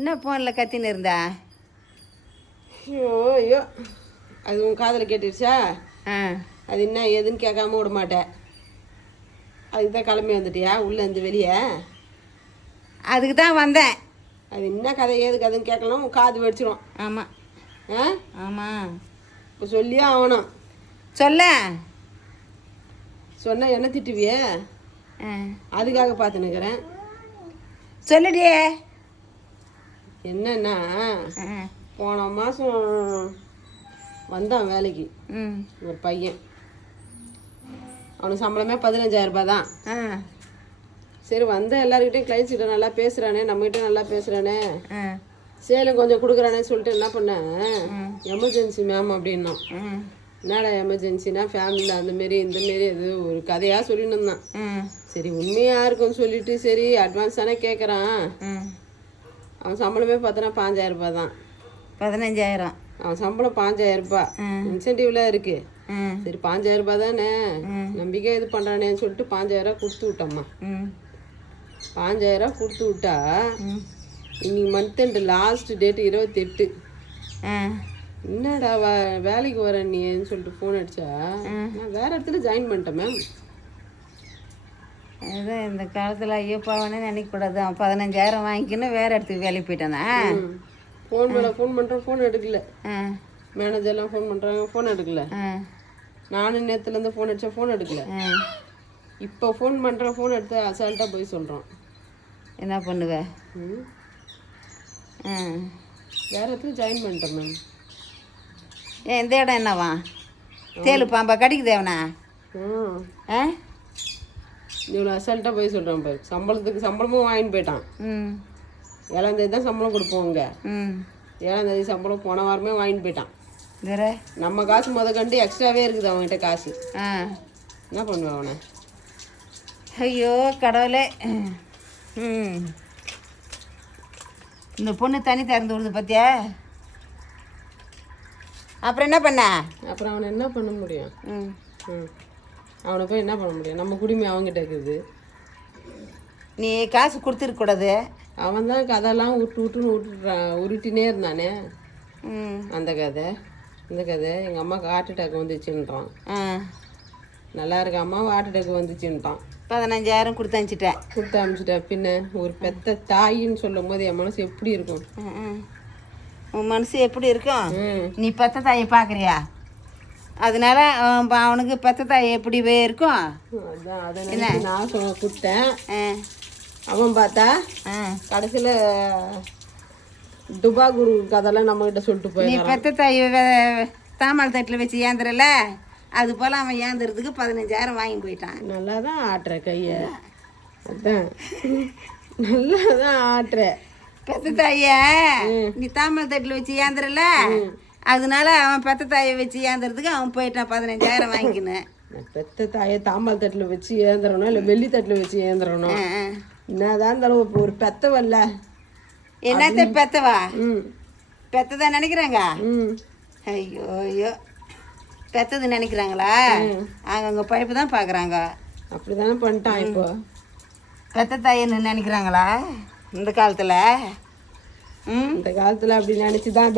என்ன ஃபோனில் கத்தின்னு இருந்தா? ஐயோ ஐயோ, அது உன் காதில் கேட்டுருச்சா? அது என்ன ஏதுன்னு கேட்காம விட மாட்டேன். அதுக்கு தான் கிளம்பி வந்துட்டியா உள்ளே இருந்து வெளியே? அதுக்கு தான் வந்தேன். அது என்ன கதை ஏது கதைன்னு கேட்கலாம், உன் காது வடிச்சிடும். ஆமாம். ஆமாம், இப்போ சொல்லியே ஆகணும். சொல்ல சொன்னால் என்ன திட்டுவியே? அதுக்காக பார்த்துன்னுக்கிறேன். சொல்லுடியே. என்னன்னா, போன மாதம் வந்தான் வேலைக்கு ஒரு பையன். அவனுக்கு சம்பளமே 15,000 ரூபாய் தான். சரி, வந்த எல்லாருக்கிட்டையும் கிளைண்ட்ஸ்கிட்ட நல்லா பேசுகிறானே, நம்மகிட்ட நல்லா பேசுகிறானே, சேலம் கொஞ்சம் கொடுக்குறானே சொல்லிட்டு என்ன பண்ணேன், எமர்ஜென்சி மேம் அப்படின்னா. என்னடா எமர்ஜென்சினா, ஃபேமிலியில் அந்தமாரி இந்தமாரி எது ஒரு கதையாக சொல்லின்னு இருந்தான். சரி, உண்மையாக இருக்குன்னு சொல்லிட்டு சரி அட்வான்ஸ் தானே கேட்குறான். அவன் சம்பளமே பார்த்தோன்னா 5,000 ரூபாய் தான். 15,000. அவன் சம்பளம் 5,000 ரூபாய். இன்சென்டிவ்லாம் இருக்கு. சரி, 5,000 ரூபாய் தானே, நம்பிக்கை இது பண்ணுறானேன்னு சொல்லிட்டு 5,000 கொடுத்து விட்டோம்மா. 5,000 கொடுத்து விட்டா, இன்னைக்கு மந்த் லாஸ்ட் டேட்டு 28. என்னடா வேலைக்கு வரேன் நீன்னு சொல்லிட்டு ஃபோன் அடிச்சா, நான் வேற இடத்துல ஜாயின் பண்ணிட்டேன் மேம். அதான் இந்த காலத்தில் ஐயோ பாவனே நினைக்கக்கூடாது. அவன் 15,000 வாங்கிக்கின்னு வேறு இடத்துக்கு வேலைக்கு போயிட்டானா? ஃபோன் பண்ணுறேன், ஃபோன் எடுக்கல. மேனேஜர்லாம் ஃபோன் பண்ணுறாங்க, ஃபோன் எடுக்கல. நானும் நேற்றுலேருந்து ஃபோன் அடித்தேன், ஃபோன் எடுக்கல. இப்போ ஃபோன் பண்ணுறேன், ஃபோன் எடுத்து அசால்ட்டாக போய் சொல்கிறான். என்ன பண்ணுவேன்? வேறு இடத்துல ஜாயின் பண்ணிட்டேன் மேம். இந்த இடம் என்னவா? தேலு பாம்பா கடிக்குது அவனா? இவ்வளோ அசால்ட்டாக போய் சொல்கிறான் பாரு. சம்பளமும் வாங்கிட்டு போயிட்டான். 7ஆம் தேதி தான் சம்பளம் கொடுப்போம் இங்கே. 7ஆம் தேதி சம்பளம் போன வாரமே வாங்கிட்டு போயிட்டான். வேற நம்ம காசு கண்டு எக்ஸ்ட்ராவே இருக்குது அவன்கிட்ட காசு. என்ன பண்ணுவேன் அவனை? ஐயோ கடவுளே. இந்த பொண்ணு தண்ணி திறந்து விடுது பார்த்தியா? அப்புறம் என்ன பண்ண? அப்புறம் அவனை என்ன பண்ண முடியும்? அவனை போய் என்ன பண்ண முடியும்? நம்ம குடிமை அவங்ககிட்ட இருக்குது. நீ காசு கொடுத்துருக்கூடாது. அவன் தான் கதையெல்லாம் உருட்டினே இருந்தானே. அந்த கதை இந்த கதை எங்கள் அம்மாவுக்கு ஹார்ட் அட்டாக் வந்துச்சுன்றான். நல்லா இருக்க அம்மாவும் ஹார்ட் அட்டாக் வந்துச்சுன்ட்டான். 15,000 கொடுத்து அனுப்பிச்சிட்டேன். பின்ன ஒரு பெத்த தாயின்னு சொல்லும் போது என் மனசு எப்படி இருக்கும்? உன் மனசு எப்படி இருக்கும்? நீ பெத்த தாயை பார்க்குறியா? அதனால அவனுக்கு பெத்த தாய் எப்படி இருக்கும்? அதான் நான் கொடுத்தேன். அவன் பார்த்தா கடைசியில் துபா குரு கதெல்லாம் நம்மகிட்ட சொல்லிட்டு போய், நீ பெத்த தாய் தாமல் தட்டில் வச்சு ஏந்துறல, அது போல் அவன் ஏந்துறதுக்கு 15,000 வாங்கி போயிட்டான். நல்லா தான் ஆட்டுற கையை. அதான் நல்லா தான் ஆட்டுற. பெத்த தாய நீ தாமல் தட்டில் வச்சு ஏந்துறல, அதனால அவன் பெத்த தாயை வச்சு ஏந்துறதுக்கு அவன் போயிட்டான் 15,000 வாங்கிக்கினேன். பெத்த தாயை தாம்பால் தட்டில் வச்சு ஏந்துறணும் இல்லை வெள்ளி தட்டில் வச்சு ஏந்துறணும். என்னதான் இருந்தாலும் ஒரு பெத்தவல்ல. என்னத்த பெத்தவா? பெத்ததான் நினைக்கிறாங்க. ஐயோ ஐயோ, பெத்தது நினைக்கிறாங்களா? அவங்க பழப்பு தான் பார்க்குறாங்க. அப்படி தானே பண்ணிட்டான். இப்போ பெத்த தாயின்னு நினைக்கிறாங்களா இந்த காலத்தில்? இந்த காலத்தில் அப்படி நினச்சி தான்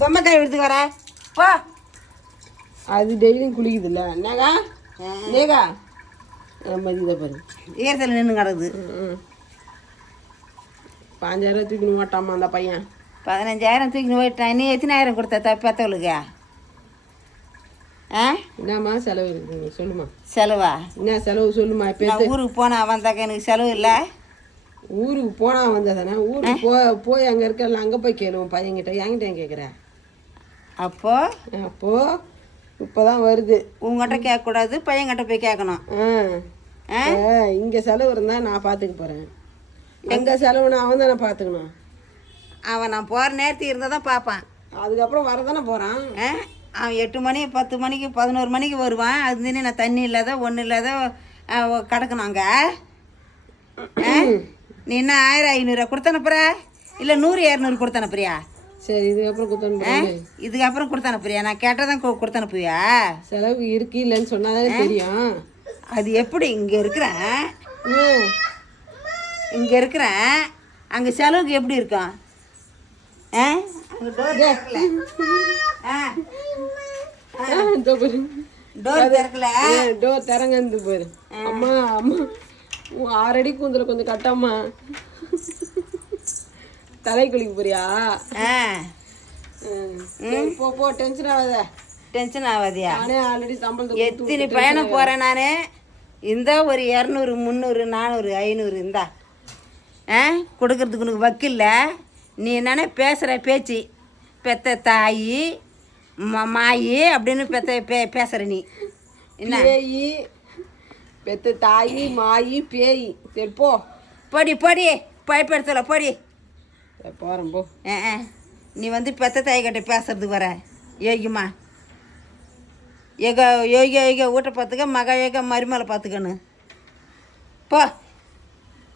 பொம்மை தாய் எடுத்துக்கு வர போ. அது டெய்லியும் குளிக்குதுல்ல. என்னக்கா நேகா நம்ம இதை பாரு ஈரத்தில் நின்று கிடக்குது. 5,000 தூக்கின்னு ஓட்டாமா அந்த பையன். 15,000 தூக்கின்னு போயிட்டான். நீ எத்தனாயிரம் கொடுத்த பெத்தவளுக்கு? என்னம்மா செலவு இருக்குங்க சொல்லுமா? செலவா? என்ன செலவு சொல்லுமா? இப்போ ஊருக்கு போனால் வந்தாக்க எனக்கு செலவு இல்லை. ஊருக்கு போனால் வந்ததானே? ஊருக்கு போய் அங்கே இருக்கல, அங்கே போய் கேளுவோம் பையன்கிட்ட. என்கிட்ட ஏன் கேட்குற? அப்போ இப்போ தான் வருது. உங்ககிட்ட கேட்கக்கூடாது, பையன்கிட்ட போய் கேட்கணும். இங்கே செலவு இருந்தால் நான் பார்த்துக்க போகிறேன். எங்கே செலவுன்னு அவன் தானே பார்த்துக்கணும். அவன் நான் போகிற நேரத்துக்கு இருந்தால் தான் பார்ப்பான். அதுக்கப்புறம் வரதானே போகிறான். அவன் 8 மணி 10 மணிக்கு 11 மணிக்கு வருவான். அது நான் தண்ணி இல்லாத ஒன்றும் இல்லாத கிடக்கணும் அங்கே. நீ என்ன 1000-500 கொடுத்து அனுப்புற இல்லை 100-200 கொடுத்து அனுப்புறியா? சரி, இதுக்கப்புறம் கொடுத்து இதுக்கப்புறம் கொடுத்து அனுப்புறியா? நான் கேட்டால் தான் கொடுத்து அனுப்புவியா? செலவுக்கு இருக்கு இல்லைன்னு சொன்னாதானே தெரியும். அது எப்படி இங்கே இருக்கிறேன் இங்கே இருக்கிறேன், அங்கே செலவுக்கு எப்படி இருக்கும்? ஆ அங்கே டோர் திறக்கல. டோர் திறக்கல. டோர் திறங்க இருந்து போயிரு. அம்மா அம்மா 6 அடி கூந்தல கொஞ்சம் கட்டாமா. தலை குளிக்க போறியா? போ போ, டென்ஷன் ஆகாத. டென்ஷன் ஆகாதியா? நானே ஆல்ரெடி சம்பளம் எத்தனை பயணம் போகிறேன் நான். இந்த ஒரு 200 300 400 500 இந்தா கொடுக்கறதுக்கு உனக்கு வக்கில்ல. நீ என்னென்ன பேசுகிற பேச்சு பெத்த தாயி மாயி அப்படின்னு பேசுகிற நீ என்ன? பேய் பெத்த தாயி மாயி பேய். சரி போ, படி படி, பயப்படுத்தல படி. போகிறேன் போ. நீ வந்து பெத்த தாய் கிட்ட பேசுறதுக்கு வர யோகிமா. யோகா யோகா யோகா வீட்டை பார்த்துக்க, மக யோகா மருமலை பார்த்துக்கணும். போ.